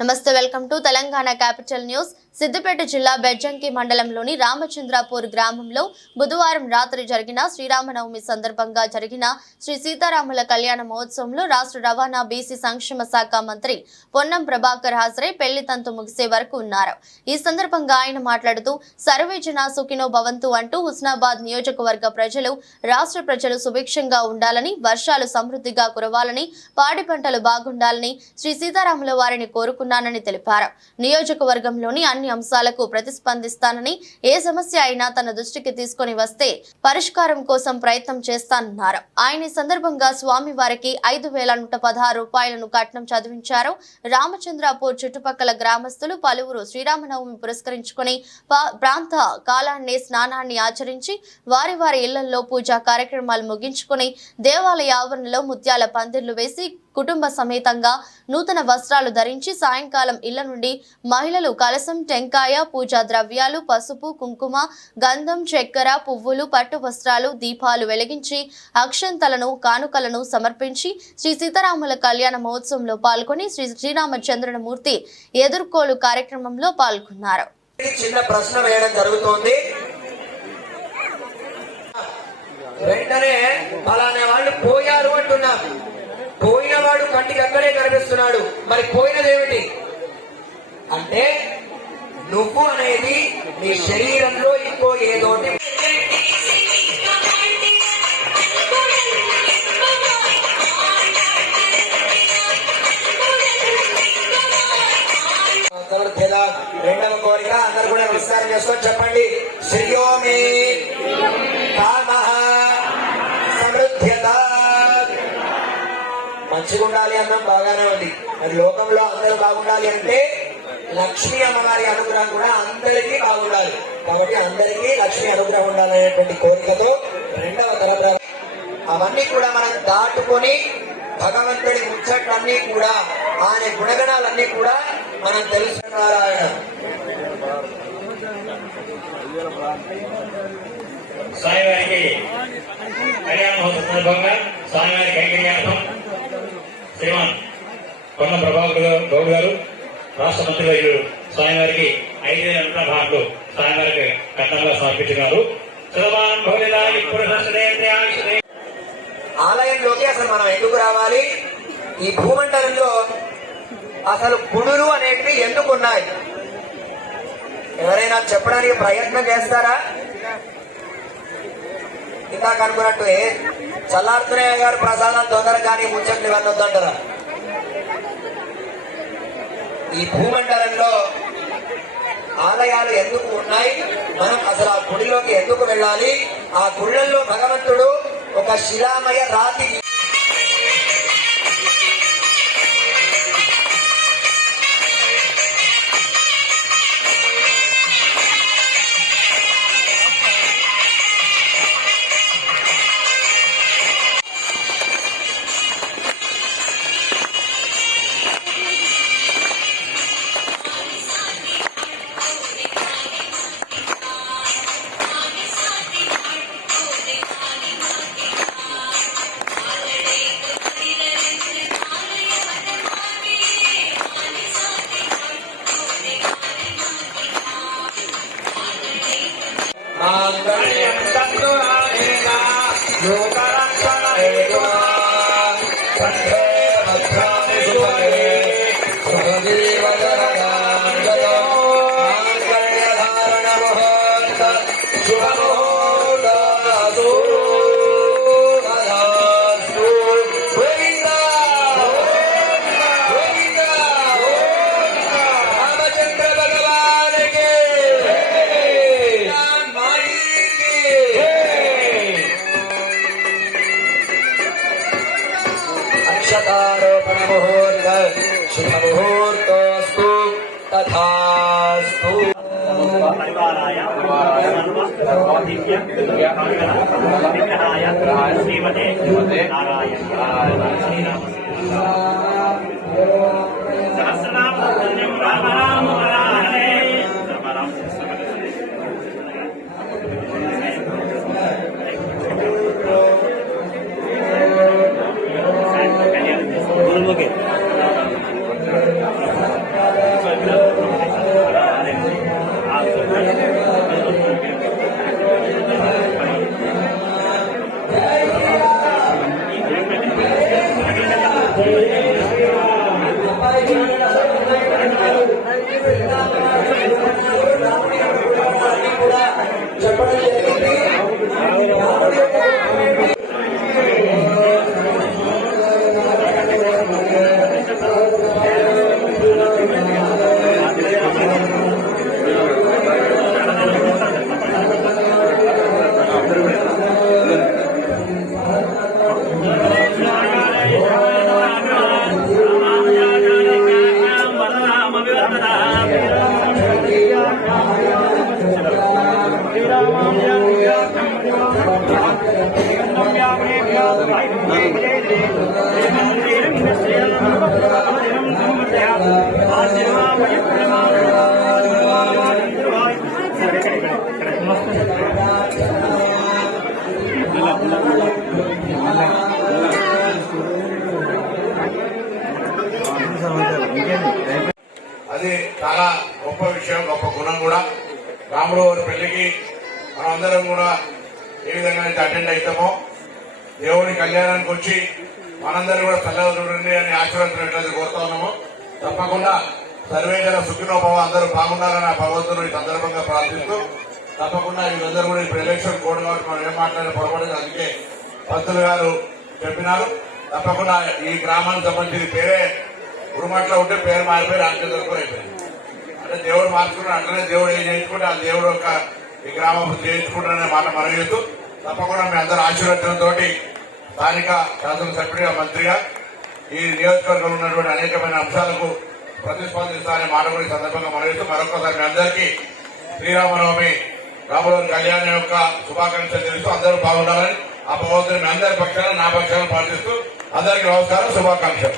నమస్తే welcome to Telangana capital news. Siddipet జిల్లా బెజ్జంకి మండలంలోని రామచంద్రపూర్ గ్రామంలో బుధవారం రాత్రి జరిగిన శ్రీరామనవమి సందర్భంగా జరిగిన శ్రీ సీతారాముల కళ్యాణ మహోత్సవంలో రాష్ట్ర రవాణా బీసీ సంక్షేమ శాఖ మంత్రి పొన్నం ప్రభాకర్ హాజరై పెళ్లి తంతు ముగిసే వరకు ఉన్నారు. ఈ సందర్భంగా ఆయన మాట్లాడుతూ సర్వే జన సుఖినో భవంతు అంటూ హుస్నాబాద్ నియోజకవర్గ ప్రజలు రాష్ట్ర ప్రజలు సుభిక్షంగా ఉండాలని, వర్షాలు సమృద్ధిగా కురవాలని, పాడి పంటలు బాగుండాలని శ్రీ సీతారాముల వారిని కోరుకున్నానని తెలిపారు. నియోజకవర్గంలోని అన్ని అంశాలకు ప్రతిస్పందిస్తానని, ఏ సమస్య అయినా తన దృష్టికి తీసుకొని వస్తే పరిష్కారం కోసం ప్రయత్నం చేస్తానన్నారు. ఆయన ఈ సందర్భంగా స్వామి వారికి 5,116 రూపాయలను కట్నం చదివించారు. రామచంద్రపూర్ చుట్టుపక్కల గ్రామస్తులు పలువురు శ్రీరామనవమి పురస్కరించుకుని ప్రాంత కాలాన్ని స్నానాన్ని ఆచరించి వారి వారి ఇళ్లలో పూజా కార్యక్రమాలు ముగించుకుని దేవాలయ ఆవరణలో ముత్యాల పందిర్లు వేసి కుటుంబ సమేతంగా నూతన వస్త్రాలు ధరించి సాయంకాలం ఇళ్ల నుండి మహిళలు కలసం, టెంకాయ, పూజా ద్రవ్యాలు, పసుపు, కుంకుమ, గంధం, చక్కెర, పువ్వులు, పట్టు వస్త్రాలు, దీపాలు వెలిగించి అక్షంతలను, కానుకలను సమర్పించి శ్రీ సీతారాముల కళ్యాణ మహోత్సవంలో పాల్గొని శ్రీ శ్రీరామచంద్రమూర్తి ఎదుర్కోలు కార్యక్రమంలో పాల్గొన్నారు. చిన్న ప్రశ్న వేయడం జరుగుతోంది. వెంటనే అలానే వాళ్ళు పోయారు అంటున్నారు. పోయినవాడు కంటికి అక్కడే కనిపిస్తున్నాడు. మరి పోయినదేమిటి అంటే నువ్వు అనేది నీ శరీరంలో ఇంకో ఏదోటి రెండవ కోరిక అందరు కూడా విస్తారం చేసుకొని చెప్పండి. శ్రేయోమే కామః సమృద్ధ్యత. మంచిగా ఉండాలి అన్నం బాగానే ఉంది. మరి లోకంలో అందరూ బాగుండాలి అంటే లక్ష్మీ అమ్మగారి అనుగ్రహం కూడా అందరికీ బాగుండాలి. కాబట్టి అందరికీ లక్ష్మీ అనుగ్రహం ఉండాలనేటువంటి కోరికతో రెండవ తరగతి అవన్నీ కూడా మనం దాటుకొని భగవంతుడి ముచ్చట్లన్నీ కూడా ఆయన గుణగణాలన్నీ కూడా మనం తెలుసుకున్నారు. ఆయన స్వామివారికి కళ్యాణ మహోత్సవ సందర్భంగా స్వామివారి కైంకర్యార్థం శ్రీమాన్ పొన్నం ప్రభాకర్ గౌడ్ గారు రాష్ట్ర మంత్రి స్వామివారికి 5,000 స్వామివారికి కట్నంగా సమర్పించినారు. ఆలయంలోకి అసలు మనం ఎందుకు రావాలి? ఈ భూమండలంలో అసలు గుడులు అనేటివి ఎందుకు ఉన్నాయి? ఎవరైనా చెప్పడానికి ప్రయత్నం చేస్తారా? ఇందాక అనుకున్నట్టు చల్లార్తునయ్య గారు ప్రసాదం తొందర కానీ ముచ్చట్లు ఇవన్నీ వద్దంటారా? ఈ భూమండలంలో ఆలయాలు ఎందుకు ఉన్నాయి? మనం అసలు ఆ గుడిలోకి ఎందుకు వెళ్ళాలి? ఆ గుళ్ళల్లో భగవంతుడు ఒక శిలామయ రాతి అక్షతారోపణ ముహూర్త శుభ ముహూర్తోస్తు తథాస్తు. శ్రీమతే నారాయణ సహస్రనామ రామ రామ హరే రామ రామ అది చాలా గొప్ప విషయం, గొప్ప గుణం కూడా. రాముడు వారి పెళ్లికి మనందరం కూడా ఏ విధంగా అయితే అటెండ్ అవుతామో, దేవుడి కళ్యాణానికి వచ్చి మనందరూ కూడా చల్లగా చూడండి అని ఆశీర్వదించినట్లయితే కోరుతా ఉన్నాము. తప్పకుండా సర్వేజన సుఖినోభవ అందరూ బాగుండాలని ఆ భగవంతుడు ఈ సందర్భంగా ప్రార్థిస్తూ, తప్పకుండా వీళ్ళందరూ కూడా ఇప్పుడు ఎలక్షన్ కోడ్ కాబట్టి మనం ఏం మాట్లాడే పొరపడదు. అందుకే పంతులు గారు చెప్పినారు. తప్పకుండా ఈ గ్రామానికి సంబంధించిన పేరే ఉరుమట్లో ఉంటే పేరు మారిపోయి రామచంద్రకు అయిపోయింది. అంటే దేవుడు మార్చుకున్నాడు, అట్లనే దేవుడు ఏం చేయించుకుంటే ఆ దేవుడు యొక్క ఈ గ్రామాభివృద్ధి చేయించుకుంటారనే మాట మనం చేస్తూ, తప్పకుండా మీ అందరూ ఆశీర్వచనంతో స్థానిక శాసనసభ్యుడిగా మంత్రిగా ఈ నియోజకవర్గంలో ఉన్నటువంటి అనేకమైన అంశాలకు ప్రతిస్పందిస్తారనే మాట కూడా ఈ సందర్భంగా మనం చేస్తూ, మరొకసారి మీ అందరికీ శ్రీరామనవమి రాముల కళ్యాణం యొక్క శుభాకాంక్షలు తెలుస్తూ అందరూ బాగుండాలని ఆ భగవంతుని మీ అందరి పక్షాలను నా పక్షాలను ప్రార్థిస్తూ అందరికీ నమస్కారం, శుభాకాంక్షలు.